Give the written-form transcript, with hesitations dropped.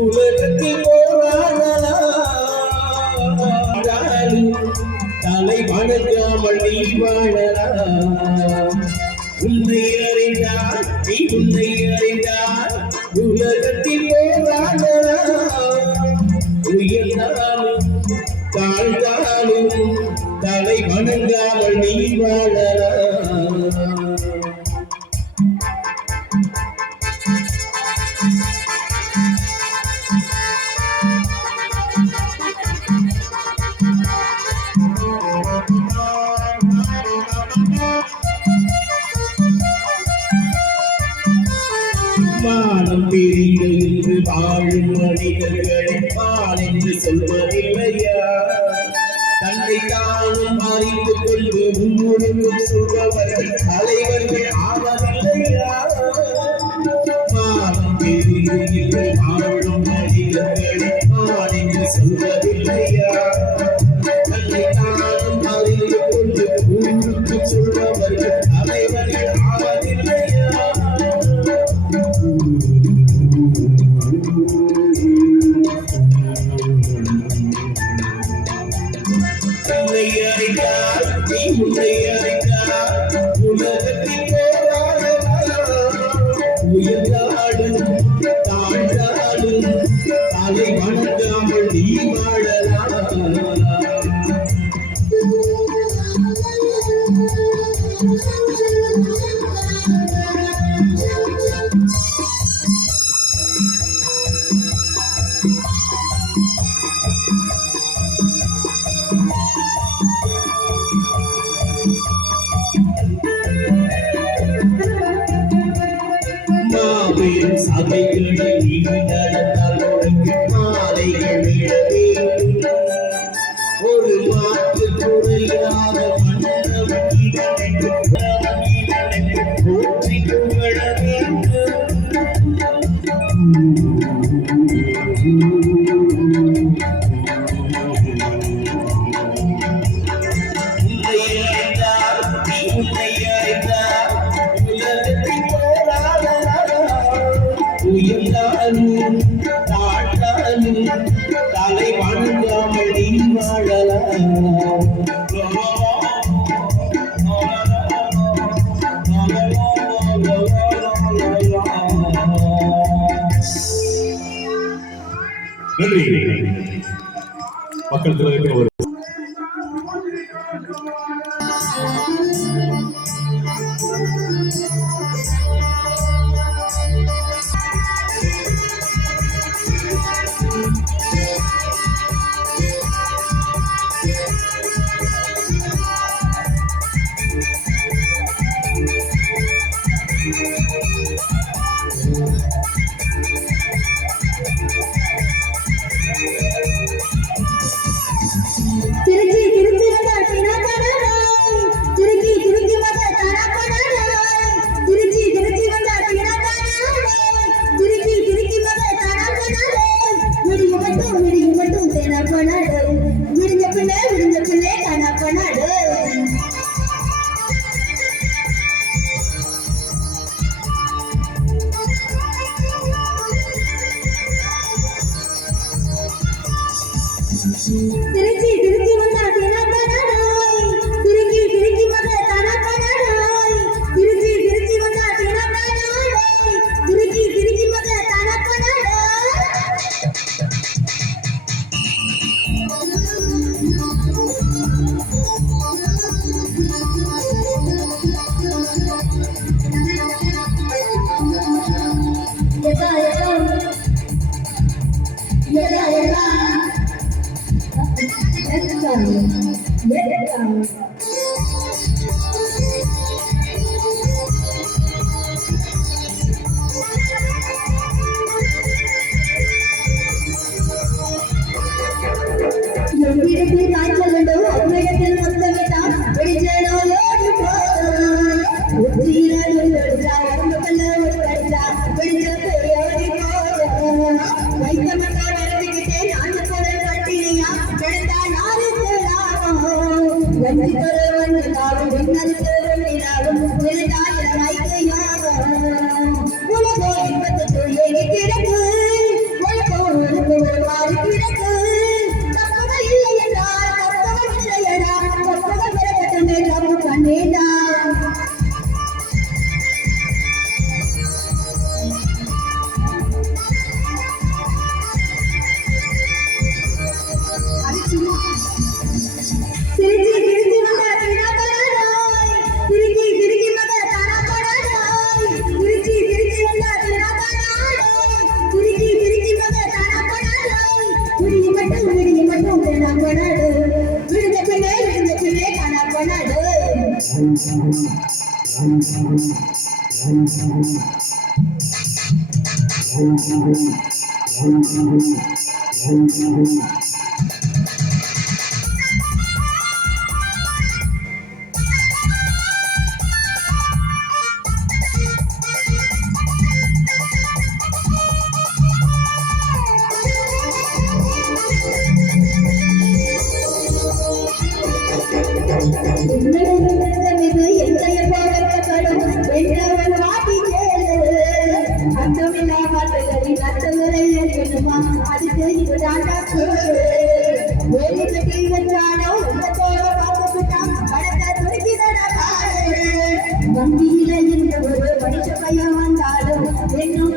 உலகத்தில் போராடலாம் தலை வணங்காமல் நீ வாழலாம். உன்னை அறிந்தால் நீ உன்னை அறிந்தால் உலகத்தில் போராடலாம். உயர்ந்தாலும் தாழ்ந்தாலும் தலை வணங்காமல் நீ வாழலாம். மானம் பிரிந்து இன்று வாழும் மனிதர்களை மான் என்று சொல்வதில்லையா? தன்னை தானும் அறிந்து கொண்டு முன்னுரிமை சொல்பவர்கள் தலைவர்கள் ஆவதில்லையா? மானம் பிரிந்து இன்று வாழும் மனிதர்களை மான் என்று சொல்வதில்லையா? தன்னை தானும் அறிந்து கொண்டு முன்னுரிமை சொல்பவர்கள் தலைவர்கள் ஆவதில்லையா? உன்னை அறிந்தால் நீ உன்னை அறிந்தால் உலகத்தில் போராடலாம். உயர்ந்தாலும் தாழ்ந்தாலும் தலை வணங்காமல் நீ வாழலாம். மாபெரும் சபைகளில் நீ நடந்தால் உனக்கு மாலைகள் விட வேண்டும். ஒரு மாற்று குறையாத மன்னவன் இதனுக்கு போற்றி புகழ வேண்டும். உன்னை அறிந்தால் நீ உன்னை அறிந்தால் உலகத்தில் உயர்ந்தாலும் தாழ்ந்தாலும் தலை வணங்காமல் நீ வாழலாம். நன்றி. மக்கள் திறமைக்கு ஒரு Gracias. வந்தியில இருந்த ஒரு மனுஷ பையன் வந்தாலும் என்னும்